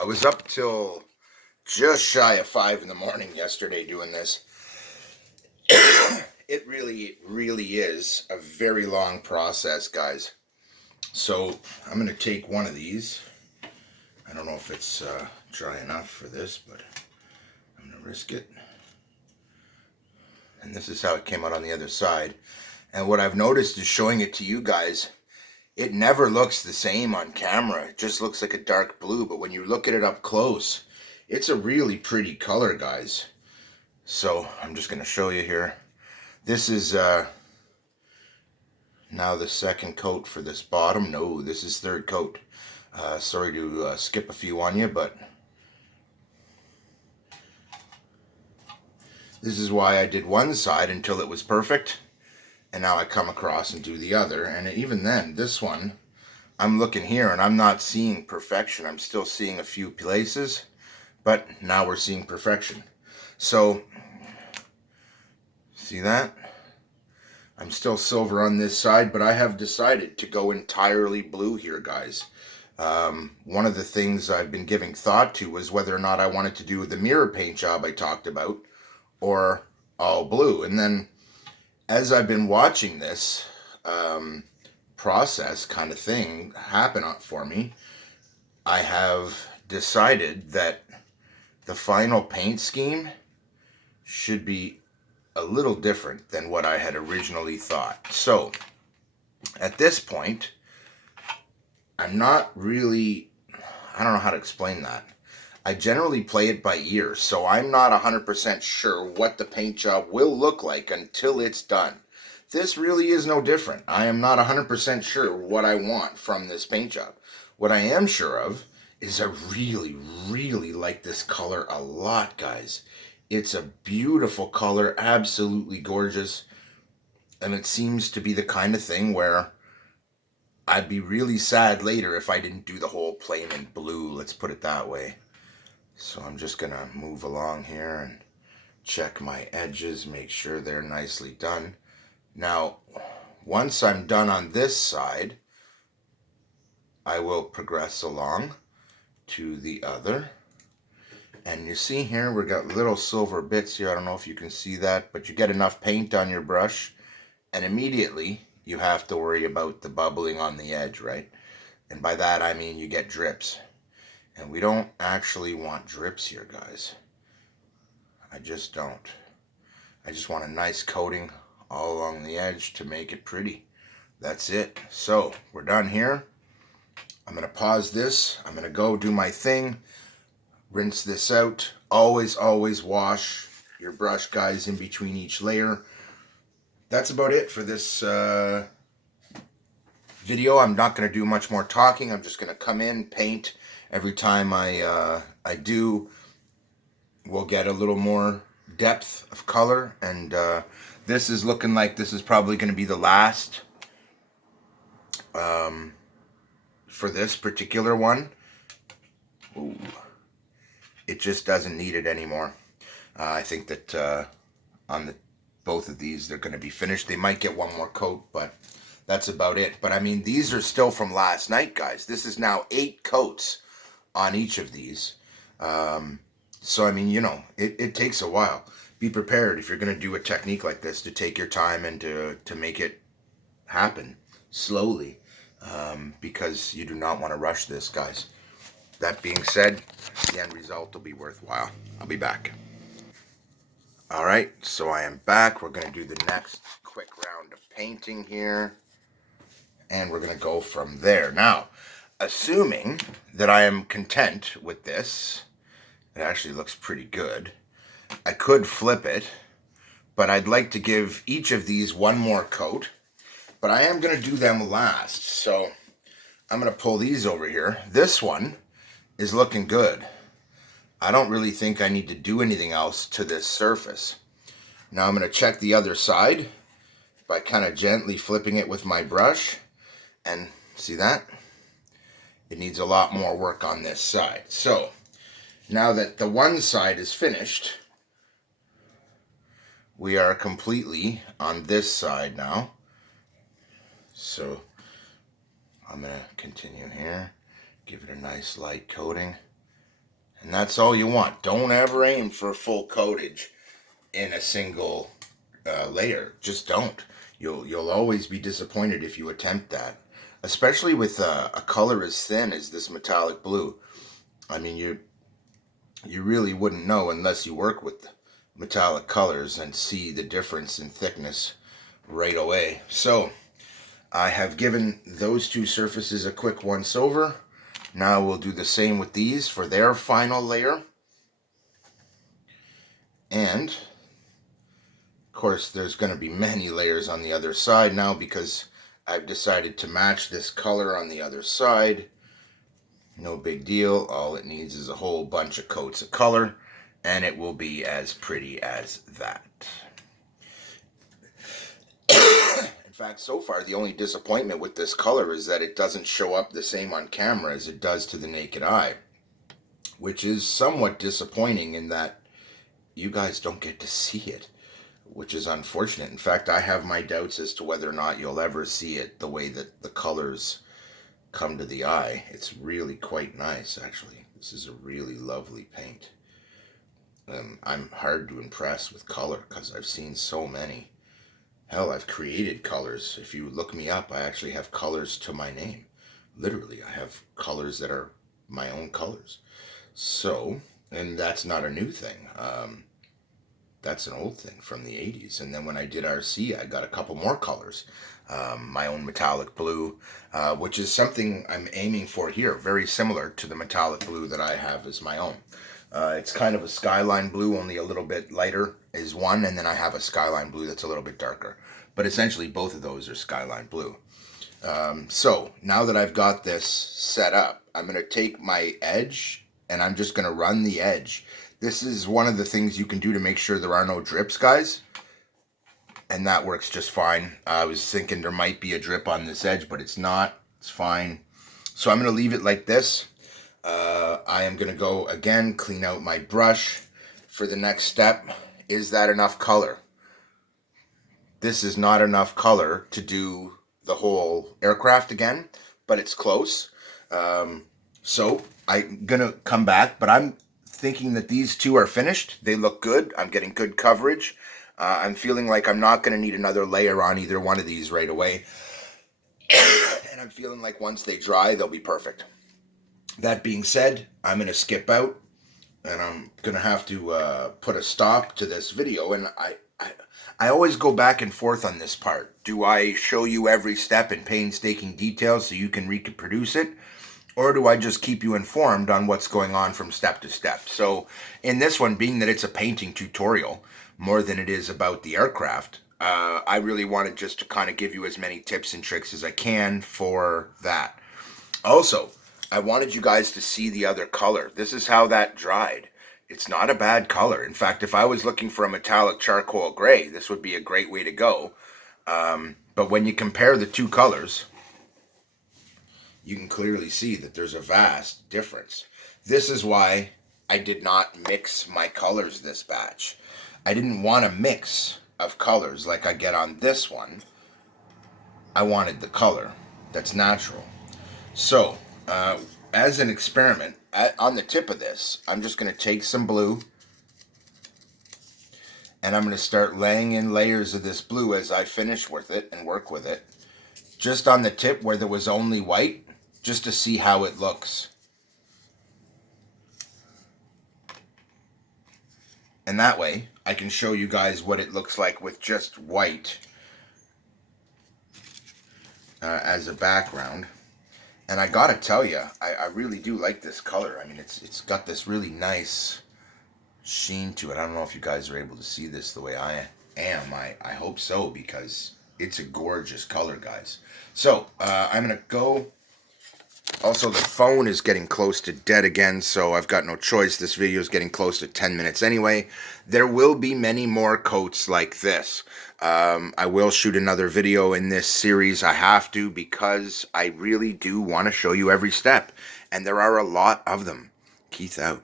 I was up till just shy of 5 in the morning yesterday doing this. It really is a very long process, guys. So I'm going to take one of these. I don't know if it's dry enough for this, but I'm going to risk it. And this is how it came out on the other side. And what I've noticed is showing it to you guys, it never looks the same on camera. It just looks like a dark blue, but when you look at it up close, it's a really pretty color, guys. So I'm just going to show you here. This is now the second coat for this bottom. No, this is third coat. Sorry to skip a few on you, but this is why I did one side until it was perfect. And now I come across and do the other. And even then, this one, I'm looking here and I'm not seeing perfection. I'm still seeing a few places, but now we're seeing perfection. So, see that? I'm still silver on this side, but I have decided to go entirely blue here, guys. One of the things I've been giving thought to was whether or not I wanted to do the mirror paint job I talked about, or all blue. And then as I've been watching this process kind of thing happen for me, I have decided that the final paint scheme should be a little different than what I had originally thought. So at this point, I'm not really, I don't know how to explain that. I generally play it by ear, so I'm not 100% sure what the paint job will look like until it's done. This really is no different. I am not 100% sure what I want from this paint job. What I am sure of is I really like this color a lot, guys. It's a beautiful color, absolutely gorgeous, and it seems to be the kind of thing where I'd be really sad later if I didn't do the whole plain in blue, let's put it that way. So I'm just going to move along here and check my edges, make sure they're nicely done. Now, once I'm done on this side, I will progress along to the other. And you see here, we've got little silver bits here. I don't know if you can see that, but you get enough paint on your brush, and immediately you have to worry about the bubbling on the edge, right? And by that, I mean you get drips. And we don't actually want drips here, guys. I just don't. I just want a nice coating all along the edge to make it pretty. That's it. So, we're done here. I'm going to pause this. I'm going to go do my thing. Rinse this out. Always wash your brush, guys, in between each layer. That's about it for this video. I'm not going to do much more talking. I'm just going to come in, paint. Every time I do, we'll get a little more depth of color. And this is looking like this is probably going to be the last for this particular one. Ooh. It just doesn't need it anymore. I think that on both of these, they're going to be finished. They might get one more coat, but that's about it. But I mean, these are still from last night, guys. This is now 8 coats on each of these. So, I mean, you know, it takes a while. Be prepared if you're going to do a technique like this to take your time and to make it happen slowly, because you do not want to rush this, guys. That being said, the end result will be worthwhile. I'll be back. Alright, so I am back. We're going to do the next quick round of painting here. And we're going to go from there. Now, assuming that I am content with this, it actually looks pretty good. I could flip it, but I'd like to give each of these one more coat. But I am going to do them last. So I'm going to pull these over here. This one is looking good. I don't really think I need to do anything else to this surface. Now I'm going to check the other side by kind of gently flipping it with my brush. And see that? It needs a lot more work on this side. So now that the one side is finished, we are completely on this side now. So I'm going to continue here. Give it a nice light coating. that's all you want. Don't ever aim for full coatage in a single layer. Just don't. You'll always be disappointed if you attempt that, especially with a color as thin as this metallic blue. I mean, you really wouldn't know unless you work with metallic colors and see the difference in thickness right away. So I have given those two surfaces a quick once over. Now we'll do the same with these for their final layer. And of course there's going to be many layers on the other side now because I've decided to match this color on the other side. No big deal. All it needs is a whole bunch of coats of color and it will be as pretty as that. In fact, so far the only disappointment with this color is that it doesn't show up the same on camera as it does to the naked eye, which is somewhat disappointing in that you guys don't get to see it, which is unfortunate. In fact, I have my doubts as to whether or not you'll ever see it the way that the colors come to the eye. It's really quite nice, actually. This is a really lovely paint. I'm hard to impress with color because I've seen so many. Hell, I've created colors. If you look me up, I actually have colors to my name. Literally, I have colors that are my own colors. So, and that's not a new thing. That's an old thing from the 80s. And then when I did RC, I got a couple more colors. My own metallic blue, which is something I'm aiming for here. Very similar to the metallic blue that I have as my own. It's kind of a skyline blue, only a little bit lighter is one, and then I have a skyline blue that's a little bit darker. But essentially both of those are skyline blue. So now that I've got this set up, I'm going to take my edge and I'm just going to run the edge. This is one of the things you can do to make sure there are no drips, guys. And that works just fine. I was thinking there might be a drip on this edge, but it's not. It's fine. So I'm going to leave it like this. I am going to go again, clean out my brush for the next step. Is that enough color? This is not enough color to do the whole aircraft again, but it's close. So I'm going to come back, but I'm thinking that these two are finished. They look good. I'm getting good coverage. I'm feeling like I'm not going to need another layer on either one of these right away. And I'm feeling like once they dry, they'll be perfect. That being said, I'm going to skip out and I'm going to have to put a stop to this video. And I always go back and forth on this part. Do I show you every step in painstaking detail so you can reproduce it? Or do I just keep you informed on what's going on from step to step? So in this one, being that it's a painting tutorial more than it is about the aircraft, I really wanted just to kind of give you as many tips and tricks as I can for that. Also, I wanted you guys to see the other color. This is how that dried. It's not a bad color. In fact, if I was looking for a metallic charcoal gray, this would be a great way to go. But when you compare the two colors, you can clearly see that there's a vast difference. This is why I did not mix my colors this batch. I didn't want a mix of colors like I get on this one. I wanted the color that's natural. So, as an experiment, on the tip of this, I'm just going to take some blue and I'm going to start laying in layers of this blue as I finish with it and work with it. Just on the tip where there was only white, just to see how it looks. And that way, I can show you guys what it looks like with just white as a background. And I gotta tell you, I really do like this color. I mean, it's got this really nice sheen to it. I don't know if you guys are able to see this the way I am. I hope so, because it's a gorgeous color, guys. So, I'm gonna go. Also, the phone is getting close to dead again, so I've got no choice. This video is getting close to 10 minutes anyway. There will be many more coats like this. I will shoot another video in this series. I have to, because I really do want to show you every step, and there are a lot of them. Keith out.